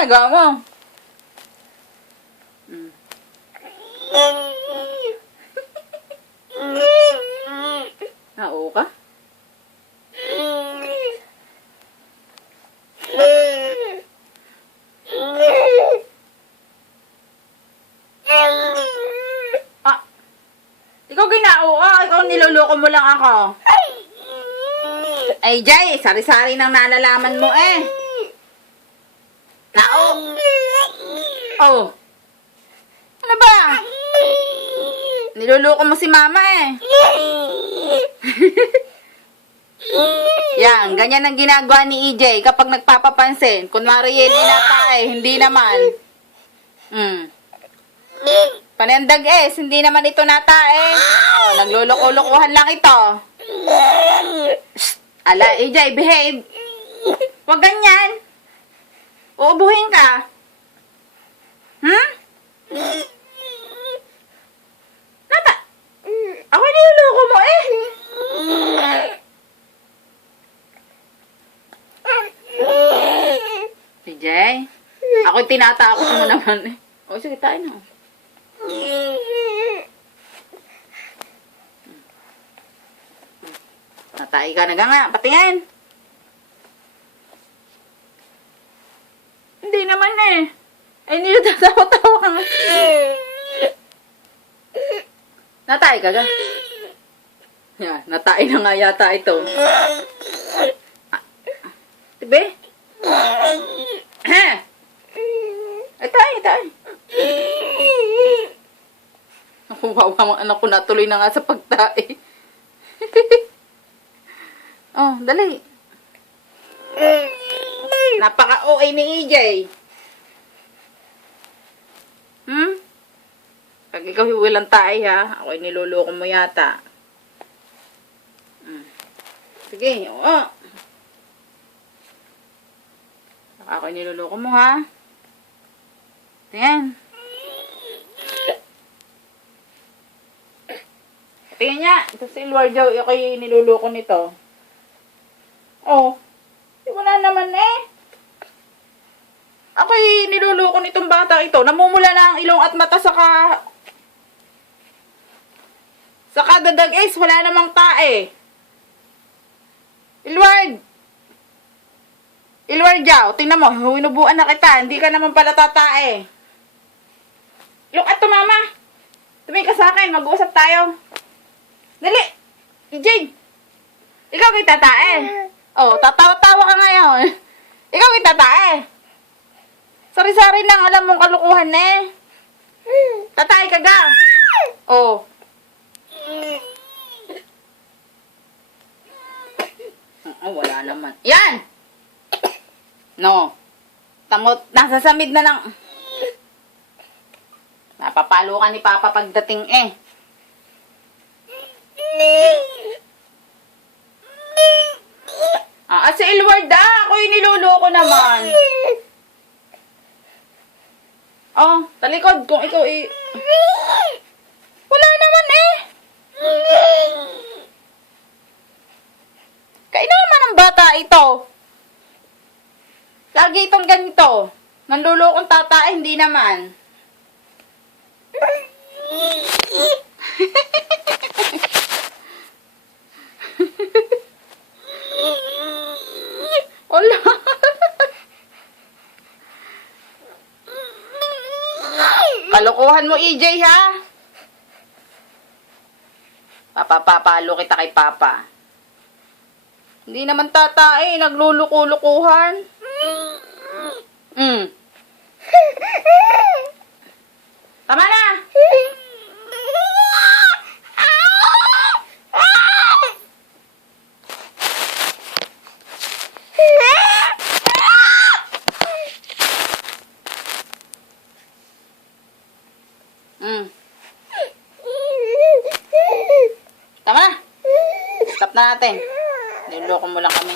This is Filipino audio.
ginagawa mo? Oo ka? Ah, ikaw ginao ka. Ikaw niloloko mo lang ako. Ay, Jay, sari-sari nang nalalaman mo eh. Nao. Oh. Ano ba? Niloloko mo si mama eh. Yan, ganyan ang ginagawa ni EJ kapag nagpapapansin. Kunwari yan inatay, hindi naman. Panendag hindi naman ito natae. Oh, nagluloko-lokohan lang ito. Shh! Ala, EJ, behave. Huwag ganyan. Uubuhin ka. Nata, ako niloloko mo eh. EJ, ako tinatakot mo naman eh. O, sige tayo na. Natay ka na nga, patingin. Hindi naman eh. Ay, nilutatawa-tawa ka nga. Natay ka ga? Yan, natay na nga yata ito. Tibe? Ay, Ako, wawa mga anak ko natuloy na nga sa pagtae. Oh, dali. Napaka-OA ni EJ. Pag ikaw hiwilang tae ha, ako'y niloloko mo yata. Sige, oo. Ako'y niloloko mo ha. Tingnan. Tingnan niya. Ito si Lwarjo. Ako'y niloloko nito. Oh. Wala naman eh. Ako'y niloloko nitong bata ito. Namumula na ang ilong at mata saka dadag wala namang tae. Ilward Jao, tingnan mo, hinubuan na kita. Hindi ka naman pala tatae. Look at to, mama. Tumingin ka sa akin, mag-uusap tayo. Dali. EJ. Ikaw kay tatae. Oh, tatawa-tawa ka ngayon. Ikaw kay tatae. Sari-sari lang, alam mong kalukuhan eh. Tatae ka ga. Oh. Oh, wala naman. Yan! No. Tamot, nasa samid na lang. Napapalo ka ni Papa pagdating eh. Si Elward ako'y niloloko naman. Oh, talikod kung ikaw wala naman eh. Kainaman ang bata ito. Lagi itong ganito. Nanlulokong tata, hindi naman. Wala. Kalokohan mo, EJ, ha? Papapalo kita kay Papa. Hindi naman tatae, nagluluko-lukuhan. Tama na! Tama na! Stop na natin. Niloloko mo lang kami.